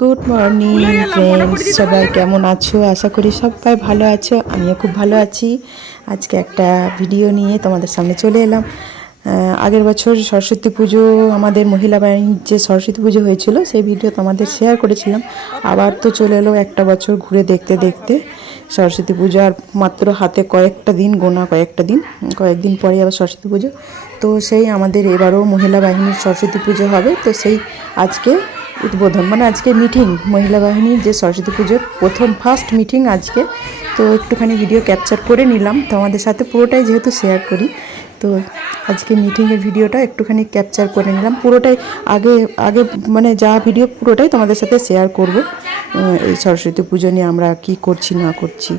Good morning friends সবাই কেমন আছো? আশা করি সবাই ভালো আছো। আমিও খুব ভালো আছি। আজকে একটা ভিডিও নিয়ে তোমাদের সামনে চলে এলাম। আগের বছর সরস্বতী পুজো আমাদের মহিলা বাহিনীর যে সরস্বতী পুজো হয়েছিল সেই ভিডিও তোমাদের শেয়ার করেছিলাম। আবার তো চলে এলো একটা বছর ঘুরে দেখতে দেখতে। সরস্বতী পুজো আর মাত্র হাতে কয়েকটা দিন গোনা কয়েকটা দিন কয়েকদিন পরে আবার সরস্বতী পুজো। তো সেই আমাদের এবারও মহিলা বাহিনীর সরস্বতী পুজো হবে। তো সেই আজকে উদ্বোধন মানে আজকে মিটিং মহিলা বাহিনীর যে সরস্বতী পুজোর প্রথম ফার্স্ট মিটিং আজকে। তো একটুখানি ভিডিও ক্যাপচার করে নিলাম। তো আমাদের সাথে পুরোটাই যেহেতু শেয়ার করি, তো আজকে মিটিংয়ের ভিডিওটা একটুখানি ক্যাপচার করে নিলাম। পুরোটাই আগে আগে মানে যা ভিডিও পুরোটাই তোমাদের সাথে শেয়ার করব। এই সরস্বতী পুজো নিয়ে আমরা কি করছি, না করছি।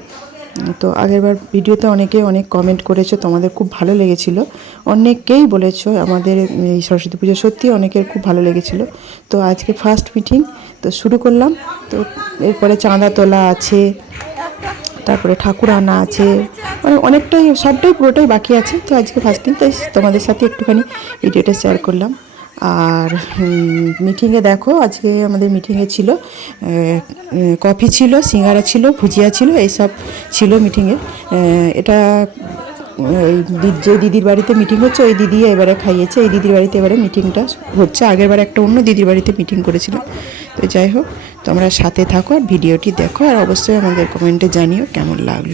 তো আগেরবার ভিডিওতে অনেকে অনেক কমেন্ট করেছ তোমাদের খুব ভালো লেগেছিল। অনেকেই বলেছ আমাদের এই সরস্বতী পুজো, সত্যি অনেকের খুব ভালো লেগেছিল। তো আজকে ফার্স্ট মিটিং তো শুরু করলাম। তো এরপরে চাঁদা তোলা আছে, তারপরে ঠাকুর আনা আছে মানে অনেকটাই, সবটাই পুরোটাই বাকি আছে। তো আজকে ফার্স্ট দিন, তাই তোমাদের সাথে একটুখানি ভিডিওটা শেয়ার করলাম। আর মিটিংয়ে দেখো আজকে আমাদের মিটিংয়ে ছিল কফি ছিল সিঙ্গারা ছিল ভুজিয়া ছিল এইসব ছিল মিটিংয়ে এটা যে দিদির বাড়িতে মিটিং হচ্ছে ওই দিদি এবারে খাইয়েছে এই দিদির বাড়িতে এবারে মিটিংটা হচ্ছে আগের বার একটা অন্য দিদির বাড়িতে মিটিং করেছিলাম তো যাই হোক তোমরা সাথে থাকো আর ভিডিওটি দেখো আর অবশ্যই আমাদের কমেন্টে জানিও কেমন লাগল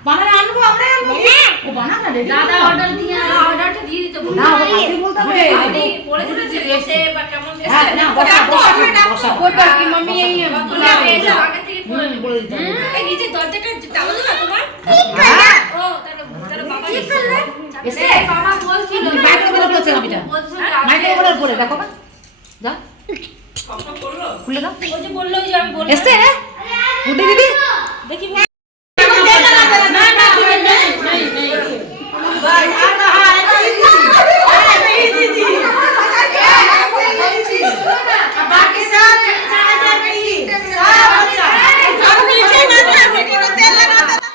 তো থাকলাম সবাই একসঙ্গে যে যা খাওয়া দাদা অর্ডার দিয়ে অর্ডারটা দিয়ে দিতে বলুন না আপনি পরে শুনেছি বসে বা কেমন বসা কি মাম্মি এই আগে থেকে বলে দিতে এই নিচে দরজাটা চালু না তোমার ও তাহলে তাহলে বাবা এসে বাবা বলছিল মাইকে বলে বলছে আমি মাইকে বলে বলে দেখো যা খুলে দাও ও যে বলল যে আমি বলব এসে উঠে দিদি দেখি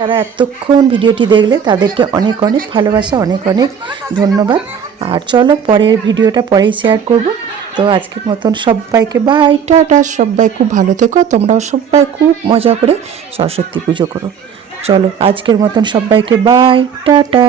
যারা এতক্ষণ ভিডিওটি দেখলে তাদেরকে অনেক অনেক ভালোবাসা, অনেক অনেক ধন্যবাদ। আর চলো পরের ভিডিওটা পরেই শেয়ার করব। তো আজকের মতন সবাইকে বাই টাটা। সবাই খুব ভালো থেকো। তোমরাও সবাই খুব মজা করে সরস্বতী পুজো করো। চলো আজকের মতন সবাইকে বাই টাটা।